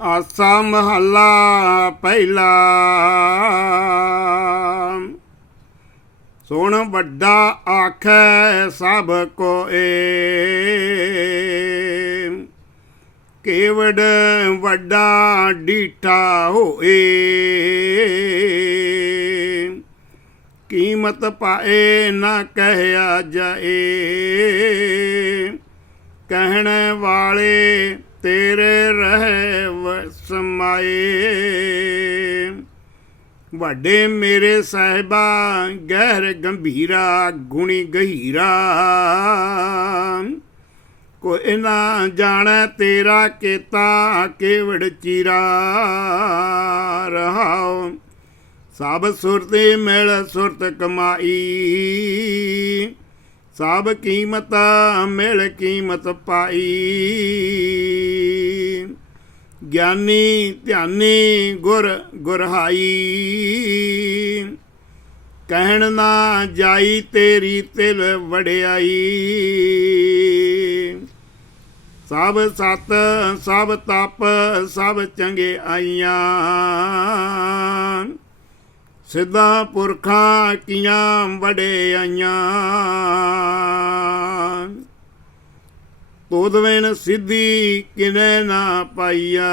ਆਸਾ ਮਹੱਲਾ ਪਹਿਲਾ। ਸੁਣ ਵੱਡਾ ਆਖੈ ਸਭ ਕੋਏ। ਕੇਵੜ ਵੱਡਾ ਡੀਠਾ ਹੋਏ। ਕੀਮਤ ਪਾਏ ਨਾ ਕਹਿਆ ਜਾਏ। ਕਹਿਣ ਵਾਲੇ ਤੇਰੇ ਰਹਿ ਵਸਮਾਏ। ਵੱਡੇ ਮੇਰੇ ਸਾਹਿਬਾ, ਗਹਿਰ ਗੰਭੀਰਾ, ਗੁਣੀ ਗਹੀਰਾ। ਕੋਈ ਨਾ ਜਾਣੈ ਤੇਰਾ ਕੀਤਾ, ਕੇਵੜ ਚੀਰਾ। ਰਹਾਉ, ਸਭ ਸੁਰਤੇ ਮਿਲ ਸੁਰਤ ਕਮਾਈ। ਸਭ ਕੀਮਤ ਮਿਲ ਕੀਮਤ ਪਾਈ। ਗਿਆਨੀ ਧਿਆਨੀ ਗੁਰ ਗੁਰਹਾਈ। ਕਹਿਣ ਨਾ ਜਾਈ ਤੇਰੀ ਤਿਲ ਵੜਿਆਈ ਸਭ ਸਤ ਸਭ ਤਪ ਸਭ ਚੰਗੇ ਆਈਆਂ। ਸਿੱਧਾ ਪੁਰਖਾਂ ਕੀਆਂ ਵਡਿਆਈਆਂ ਤੋਦਵੇਨ ਸਿੱਧੀ ਕਿਨੇ ਨਾ ਪਾਈਆ।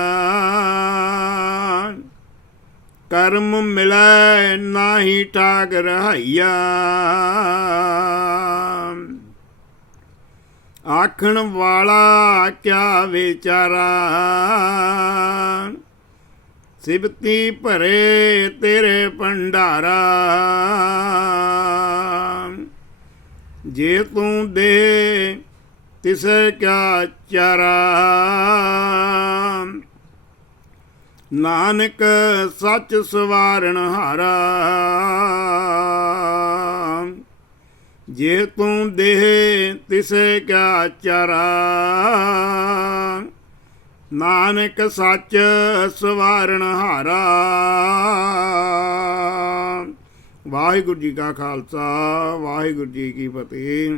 ਕਰਮ ਮਿਲੈ ਨਾਹੀ ਠਾਗ ਰਹਾਈਆ। ਆਖਣ ਵਾਲਾ ਕਿਆ ਵਿਚਾਰਾ। ਸਿਬਤੀ ਭਰੇ ਤੇਰੇ ਭੰਡਾਰਾ। ਜੇ ਤੂੰ ਦੇ, ਤਿਸੈ ਕਿਆ ਚਾਰਾ। ਨਾਨਕ ਸੱਚ ਸਵਾਰਣ ਹਾਰਾ। ਜੇ ਤੂੰ ਦੇ, ਤਿਸੈ ਕਿਆ ਚਾਰਾ। ਨਾਨਕ ਸੱਚ ਸਵਾਰਣ ਹਾਰਾ। ਵਾਹਿਗੁਰੂ ਜੀ ਕਾ ਖਾਲਸਾ ਵਾਹਿਗੁਰੂ ਜੀ ਕੀ ਫਤਿਹ।